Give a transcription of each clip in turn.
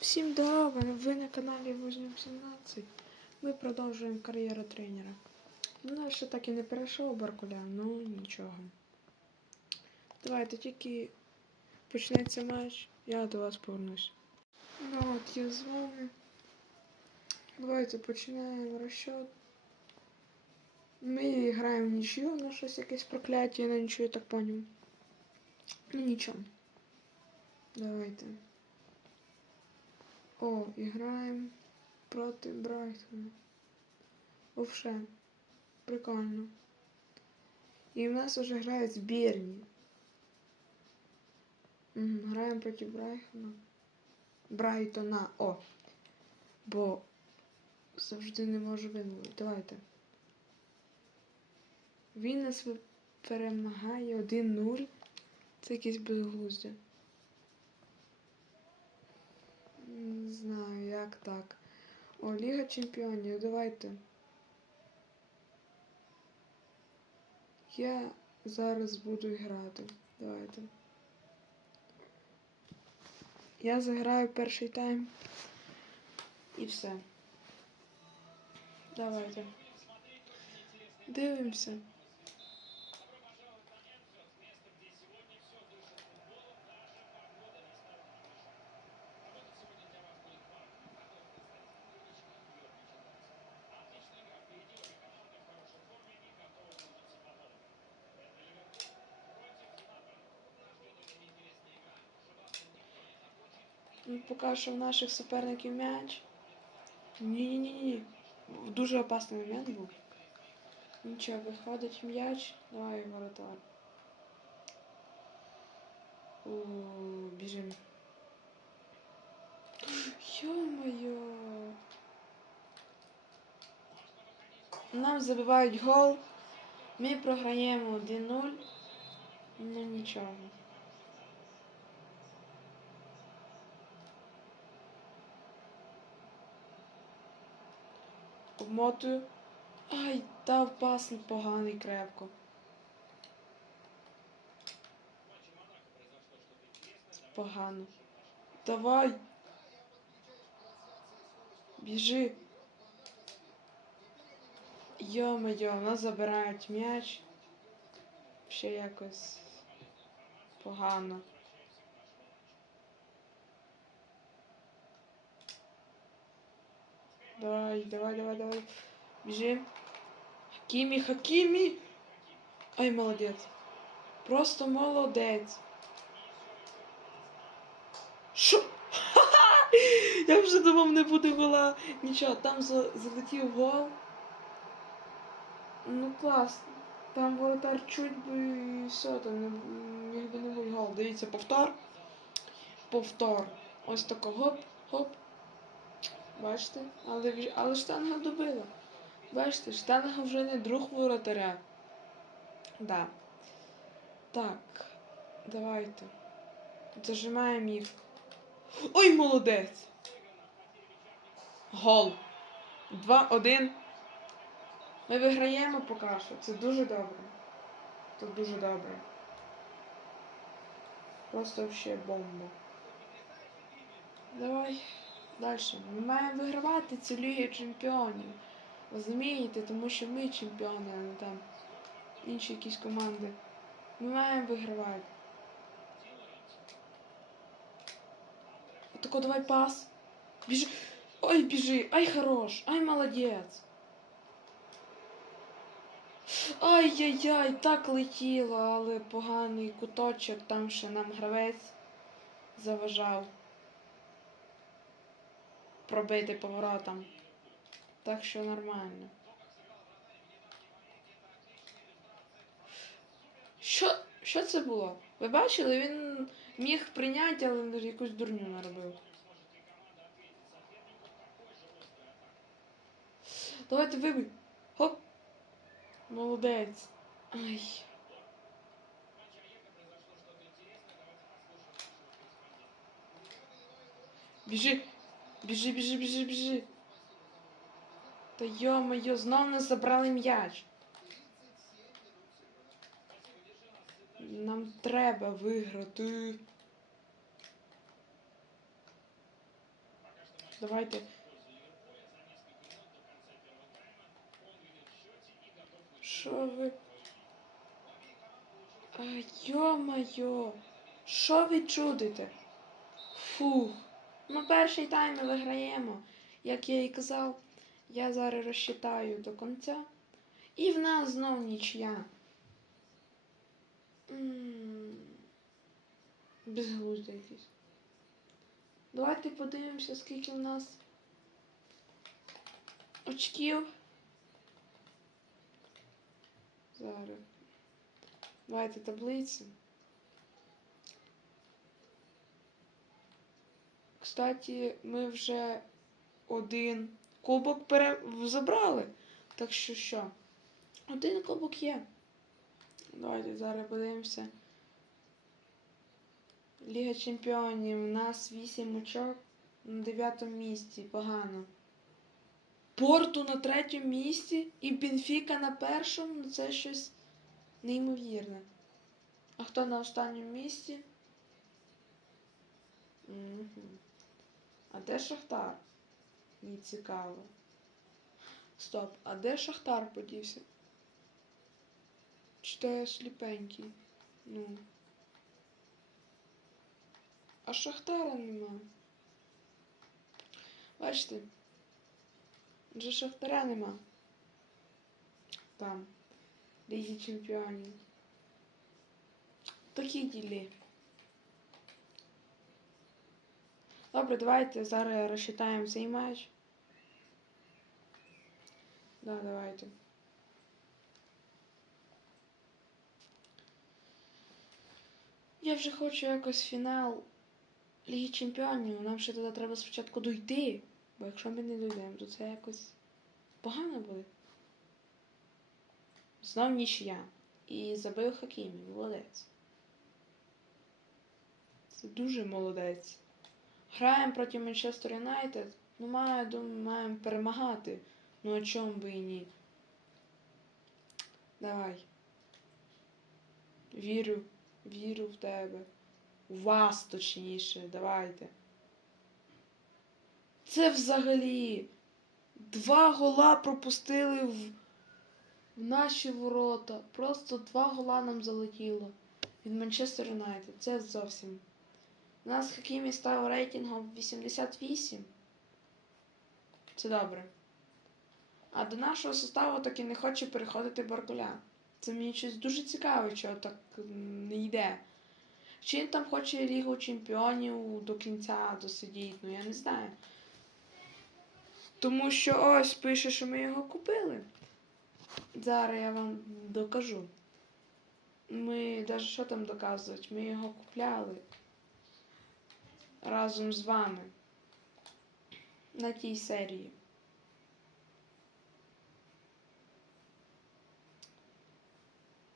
Всім здорово, ви на каналі Вожням 17. Ми продовжуємо кар'єру тренера. Ну, ще так і не перейшов Баркуля, ну нічого. Давайте тільки почнеться матч, я до вас повернусь. Ну от я з вами. Давайте починаємо розчет. Ми граємо в нічию, на щось якесь прокляття, я на нічию так поняв. Ну нічого. Давайте. О, играем проти Брайтона. Овше. Прикольно. І в нас уже грають збірні. Граємо проти Брайтона. Брайтона. О. Бо завжди не можу вимовити. Давайте. Він нас перемагає 1-0. Це якесь безглуздя. Не знаю, як так. О, Ліга Чемпіонів, давайте. Я зараз буду грати. Давайте. Я заграю перший тайм. І все. Давайте. Дивимося. Ну, Поки що в наших суперників м'яч. Ні-ні-ні. Дуже опасний момент був. Нічого, виходить м'яч. Давай, воротар. О, біжим. Ё-моё. Нам забивають гол. Ми програємо 1-0. Ну нічого. Обмотую. Ай, дав пас поганий крепко. Погано. Давай. Біжи. Йо-моє, у нас забирають м'яч. Ще якось погано. Давай, давай, давай, давай. Біжим. Хакімі, Хакімі. Ай, молодець. Просто молодець. Що? Я вже думав, не буде гола. Нічого, там за- залетів гол. Ну класно. Там воротар чуть би і все, там не, міг би не був гол. Дивіться, повтор. Повтор. Ось тако гоп, гоп. Бачите? Але, але штанга добила. Бачите, штанга вже не друг воротаря. Да. Так. Давайте. Зажимаємо їх. Ой, молодець! Гол. 2-1. Ми виграємо поки що. Це дуже добре. Це дуже добре. Просто вообще бомба. Давай. Далі. Ми маємо вигравати цю Лігу чемпіонів. Розумієте, тому що ми чемпіони, а не там інші якісь команди. Ми маємо вигравати. Тако давай пас. Біжи. Ой, біжи. Ай, хорош. Ай, молодець. Ай-яй-яй, так летіло, але поганий куточок, там ще нам гравець заважав пробити поворотом. Так що нормально. Що, що це було? Ви бачили, він міг прийняти, але якусь дурню наробив. Давайте вибий. Хоп. Молодець. Ай. Біжи. Біжи, біжи, біжи, біжи. Та йо-моє, знов не забрали м'яч. Нам треба виграти. Давайте. Що ви? А, йо-майо. Що ви чудите? Фух. Ну, перший тайм виграємо. Як я і казав, я зараз розчитаю до кінця. І в нас знов нічия. М, Безглуздо якийсь. Давайте подивимося, скільки в нас очків. Зараз. Давайте таблиці. Кстати, ми вже один кубок пере... забрали. Так що що? Один кубок є. Давайте зараз подивимося. Ліга Чемпіонів. У нас 8 очок на 9 місці. Погано. Порту на третьому місці і Бенфіка на першому. Ну це щось неймовірне. А хто на останньому місці? Мгм. А де Шахтар? Мені цікаво. Стоп, а де Шахтар подівся? Читаю сліпенький. Ну. А Шахтара нема. Бачите? Вже Шахтаря нема. Там. Лізі чемпіонів. Такі ділі. Добре, давайте зараз розчитаємо цей матч. Да, давайте. Я вже хочу якось фінал Ліги Чемпіонів. Нам ще туди треба спочатку дойти. Бо якщо ми не дійдемо, то це якось погано буде. Знов нічия. І забив Хакімі. Молодець. Це дуже молодець. Граємо проти Манчестер Юнайтед. Ну, маю, думаю, маємо перемагати. Ну а чому би і ні? Давай. Вірю, вірю в тебе. У вас, точніше, давайте. Це взагалі. Два гола пропустили в, в наші ворота. Просто два гола нам залетіло. Від Манчестер Юнайтед. Це зовсім. У нас Хакімі став рейтингом 88. Це добре. А до нашого составу таки не хоче переходити Баркуля. Це мені щось дуже цікаве, чого так не йде. Чи він там хоче Лігу Чемпіонів до кінця досидіти, ну я не знаю. Тому що ось пише, що ми його купили. Зараз я вам докажу. Ми навіть що там доказувати? Ми його купляли разом з вами на тій серії.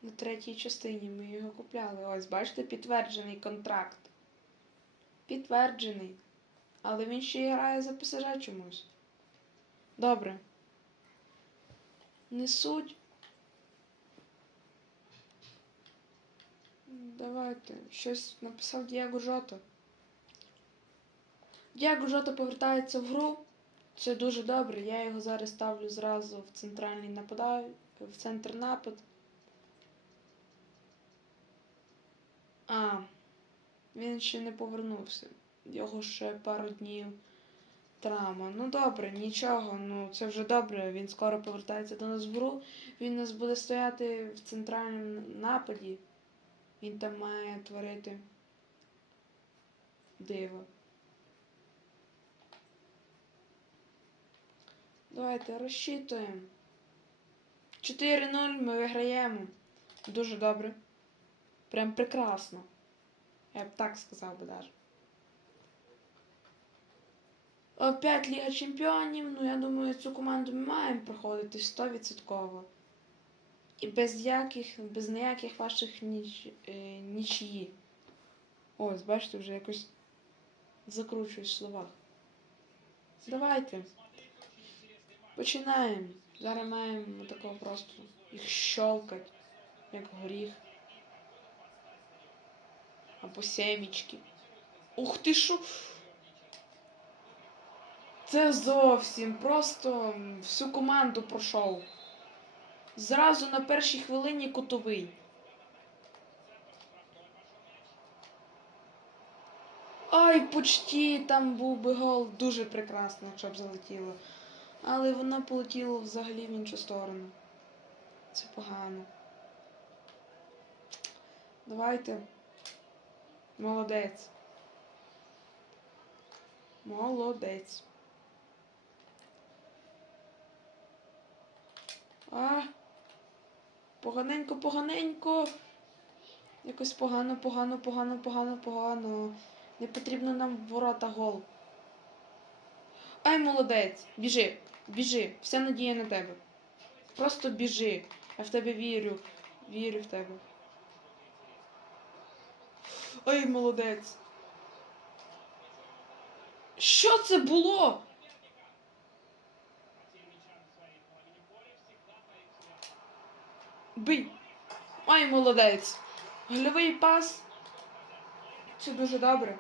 На третій частині ми його купляли. Ось, бачите, підтверджений контракт. Підтверджений. Але він ще грає за ПСЖ чомусь. Добре. Не суть. Давайте. Щось написав Дієго Жота. Дієго Жота повертається в гру. Це дуже добре. Я його зараз ставлю зразу в центральний нападаю, в центр напад. А, він ще не повернувся. Його ще пару днів травма. Ну добре, нічого. Ну це вже добре. Він скоро повертається до нас в гру. Він нас буде стояти в центральному нападі. Він там має творити диво. Давайте розчитуємо. 4-0 ми виграємо. Дуже добре. Прям прекрасно. Я б так сказав би даже. Опять Ліга Чемпіонів. Ну, я думаю, цю команду ми маємо проходити 100%. І без яких, без ніяких ваших ніч, е, нічиї. Ось, бачите, вже якось закручуюсь в словах. Давайте. Починаємо. Зараз маємо такого просто їх щелкать, як горіх. Або семечки. Ух ти шо! Це зовсім просто всю команду пройшов. Зразу на першій хвилині кутовий. Ай, почти там був би гол. Дуже прекрасно, якщо б залетіло. Але воно полетіло взагалі в іншу сторону. Це погано. Давайте. Молодець. Молодець. А. Поганенько, поганенько. Якось погано, погано, погано, погано, погано. Не потрібно нам ворота гол. Ай, молодець. Біжи, біжи. Вся надія на тебе. Просто біжи. Я в тебе вірю. Вірю в тебе. Ай, молодець. Що це було? Бий. Ай, молодець. Гольовий пас. Це дуже добре.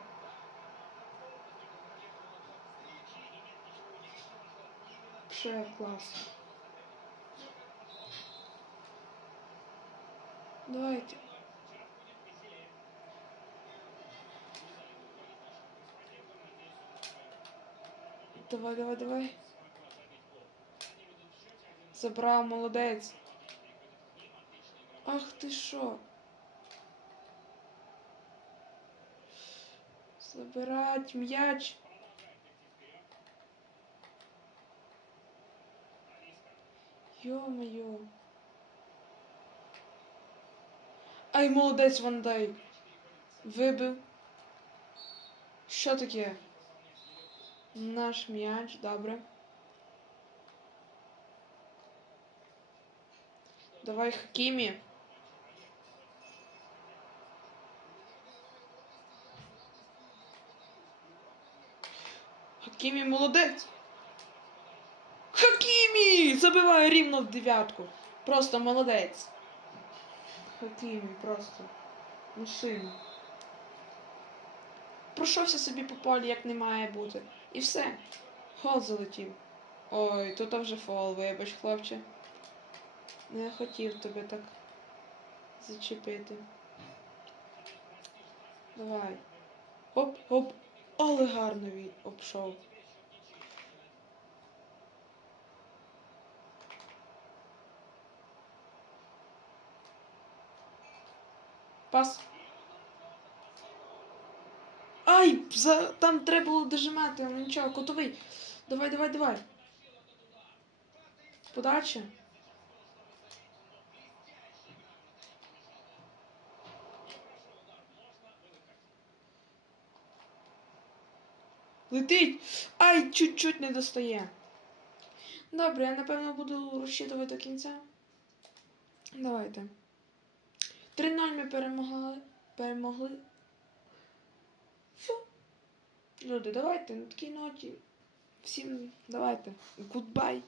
Ще клас. Давайте. Давай, давай, давай. Забрав, молодець. Ах ти що? Забирать м'яч. Йо-моє. Ай, молодець Вандай. Вибив. Що таке? Наш м'яч, добре. Давай Хакімі. Хакімі молодець. Забиває рівно в дев'ятку. Просто молодець. Хакімі, просто. Машина. Пройшовся собі по полі, як не має бути. І все. Гол залетів. Ой, тут вже фол, вибач, хлопче. Не хотів тебе так зачепити. Давай. Оп, оп. Але гарно він обшов. Пас. Ай, за... там треба було дожимати, але нічого, котовий. Давай, давай, давай. Подача. Летить! Ай, чуть-чуть не достає. Добре, я напевно буду розчитувати до кінця. Давайте. 3-0 ми перемогли. Перемогли. Все. Люди, давайте на такій ноті. Всім давайте. Гудбай.